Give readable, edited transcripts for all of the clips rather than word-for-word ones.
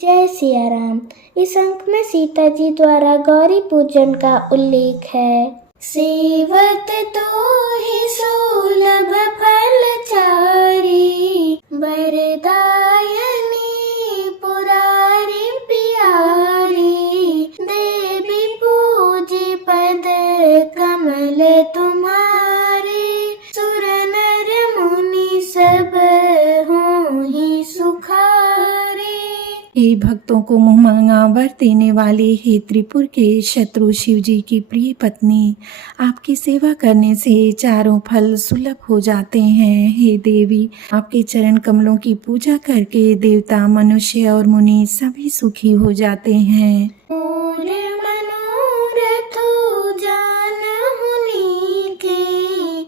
जय सिया राम। इस अंक में सीता जी द्वारा गौरी पूजन का उल्लेख है। सेवत तो ही सुलभ फलचारी, वरदायनी पुरारी प्यारी, देवी पूजी पद कमल तुम्हारे, सुर नर मुनि सब हों ही सुखारे। हे भक्तों को मुँह मांगा वर देने वाले, हे त्रिपुर के शत्रु शिव जी की प्रिय पत्नी, आपकी सेवा करने से चारों फल सुलभ हो जाते हैं। हे देवी, आपके चरण कमलों की पूजा करके देवता, मनुष्य और मुनि सभी सुखी हो जाते हैं। मोर मनोरथ जान मुनि के,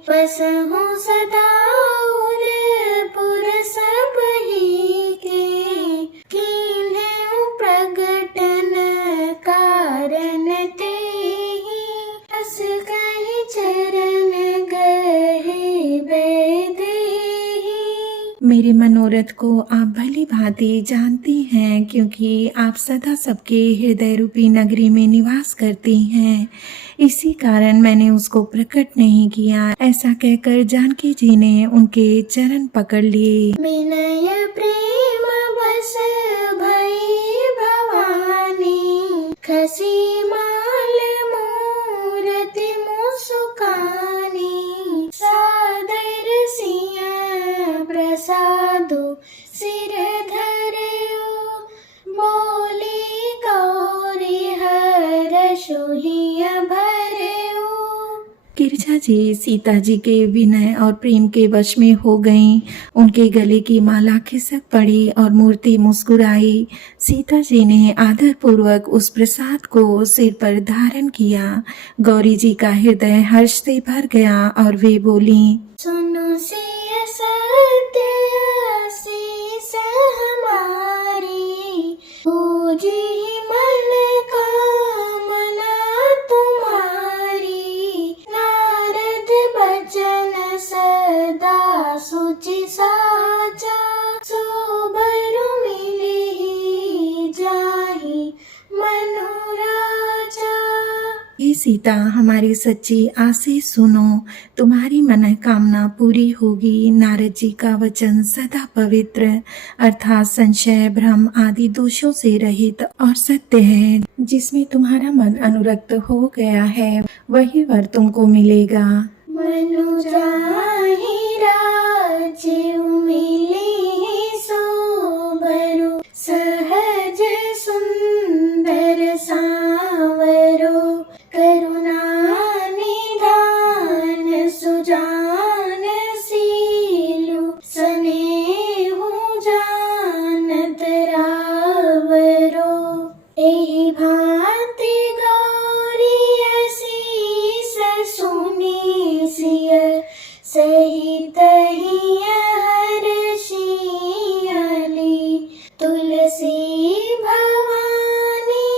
बसहु सदा उरपुर सबहि के, कीन्हु प्रगटन कारण तेहि, अस कहि चरण गहे बैदेहि। मेरे मनोरथ को आप भली भांति जानती हैं, क्योंकि आप सदा सबके हृदय रूपी नगरी में निवास करती हैं। इसी कारण मैंने उसको प्रकट नहीं किया। ऐसा कहकर जानकी जी ने उनके चरण पकड़ लिए। विनय प्रेम बस भई भवानी, खसी माल मूरति मुसुकानी, सादर सिया प्रसादु सिर धरयो, बोली गौरी हर्षु हिय भरयो। गिरिजा जी सीता जी के विनय और प्रेम के वश में हो गईं। उनके गले की माला खिसक पड़ी और मूर्ति मुस्कुराई। सीता जी ने आदर पूर्वक उस प्रसाद को सिर पर धारण किया। गौरी जी का हृदय हर्ष से भर गया और वे बोली, सुनु सिय सत्य आशीष हमारी, पूजी मन कामना तुम्हारी, नारद बचन सदा सुचि साचा, सोबर मिली जाहि मनोराजा। हे सीता, हमारी सच्ची आशीष सुनो, तुम्हारी मनोकामना पूरी होगी। नारद जी का वचन सदा पवित्र अर्थात संशय, भ्रम आदि दोषों से रहित और सत्य है। जिसमें तुम्हारा मन अनुरक्त हो गया है वही वर तुमको मिलेगा। मनु जाहि राज्य मिली सोबरो, सहज सुंदर सांवरो, करुणा निधान सुजान सीलु, स्नेहु जानत रावरो। एहि भांति गौरी असीस सुनी सिय, सहित हिय हर्षियली, तुलसी भवानी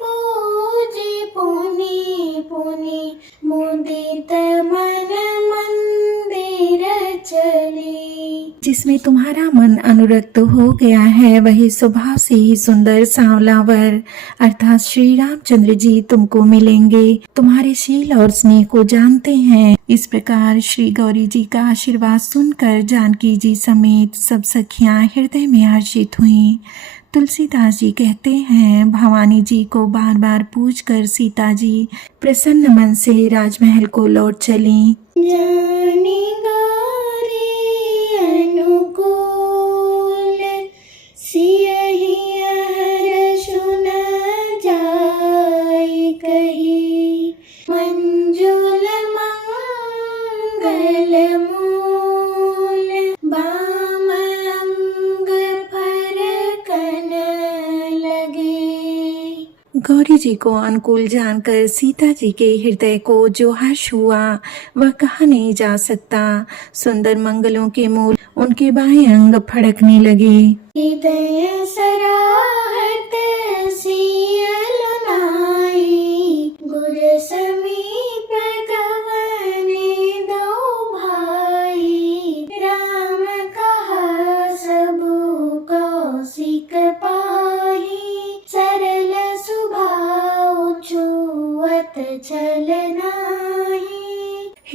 पूजी पुनि पुनि, मुदित मन मंदिर चली। जिसमें तुम्हारा मन अनुरक्त हो गया है वही स्वभाव से ही सुंदर सांवला वर अर्थात श्री रामचंद्र जी तुमको मिलेंगे। तुम्हारे शील और स्नेह को जानते हैं। इस प्रकार श्री गौरी जी का आशीर्वाद सुनकर जानकी जी समेत सब सखियां हृदय में हर्षित हुईं। तुलसीदास जी कहते हैं, भवानी जी को बार बार पूजकर सीता जी प्रसन्न मन से राजमहल को लौट चलीं। जानी गौरी अनुकूल, सियहि हर्षु न जाय कही, मंजुल मंगल मूल, बाम अंग फरकन लगे। गौरी जी को अनुकूल जानकर सीता जी के हृदय को जो हर्ष हुआ वह कहा नहीं जा सकता। सुंदर मंगलों के मूल उनके बाएं अंग फड़कने लगे। हृदय सराहत सियल नाई, गुर समीप गवने दो भाई, राम कहा सबु कौशिक पाई।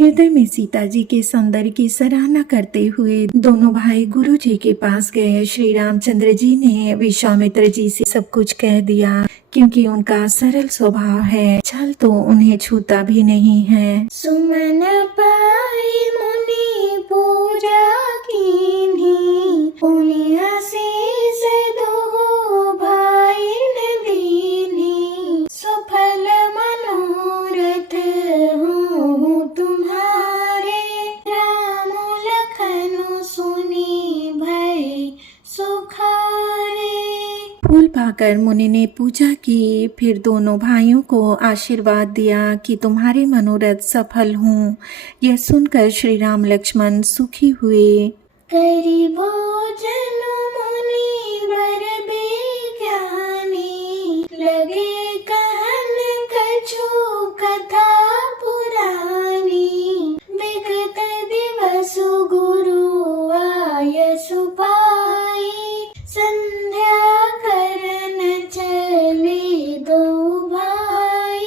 हृदय में सीता जी के सौंदर्य की सराहना करते हुए दोनों भाई गुरु जी के पास गए। श्री रामचंद्र जी ने विश्वामित्र जी से सब कुछ कह दिया, क्योंकि उनका सरल स्वभाव है, छल तो उन्हें छूता भी नहीं है। सुमन पाई मुनि पूजा कीन्ही, पुनि आशीष दो भाइन दीन्ही। सफल मनोरथ हूँ तुम्हारे, राम लखन सुनी भय सुखारे। फूल पाकर मुनि ने पूजा की, फिर दोनों भाइयों को आशीर्वाद दिया कि तुम्हारे मनोरथ सफल हों। यह सुनकर श्री राम लक्ष्मण सुखी हुए। करी भोजन मुनि वर विज्ञानी, लगे कहन कछु कथा पुरानी। विगत दिवस गुरु आयसु पाई, संध्या करन चले दो भाई।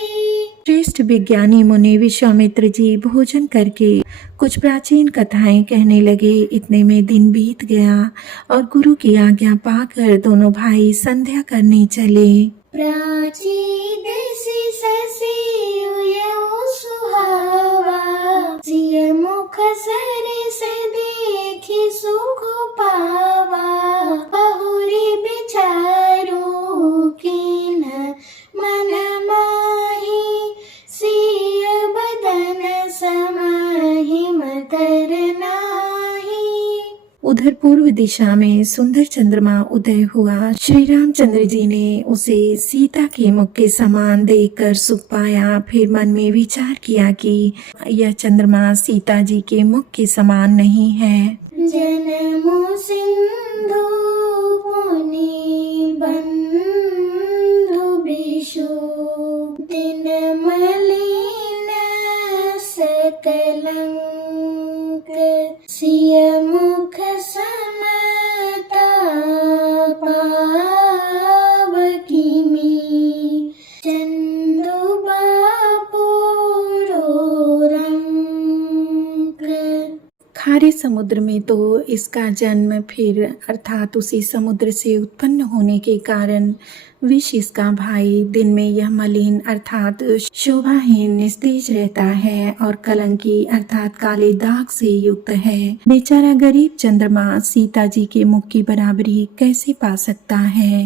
श्रेष्ठ विज्ञानी मुनि विश्वामित्र जी भोजन करके कुछ प्राचीन कथाएं कहने लगे। इतने में दिन बीत गया और गुरु की आज्ञा पाकर दोनों भाई संध्या करने चले। प्राची देसी ससी उयऊ सुहावा, सिय मुख सरिस देखी सुख पावा। बहुरी बिचारू कीन मन माही, सिय बदन समाहि मतर नाही। उधर पूर्व दिशा में सुंदर चंद्रमा उदय हुआ। श्री रामचंद्र जी ने उसे सीता के मुख के समान देखकर सुख पाया। फिर मन में विचार किया कि यह चंद्रमा सीता जी के मुख के समान नहीं है। जन्मु सिंधु मुनि बंधु बिषु, दिन मलिन सकलंक। सिय मुख समता पावकिमी, चंदु बापू रंक। खारे समुद्र में तो इसका जन्म, फिर अर्थात उसी समुद्र से उत्पन्न होने के कारण विष इसका भाई। दिन में यह मलिन अर्थात शोभाहीन निस्तेज रहता है और कलंकी अर्थात काले दाग से युक्त है। बेचारा गरीब चंद्रमा सीता जी के मुख की बराबरी कैसे पा सकता है।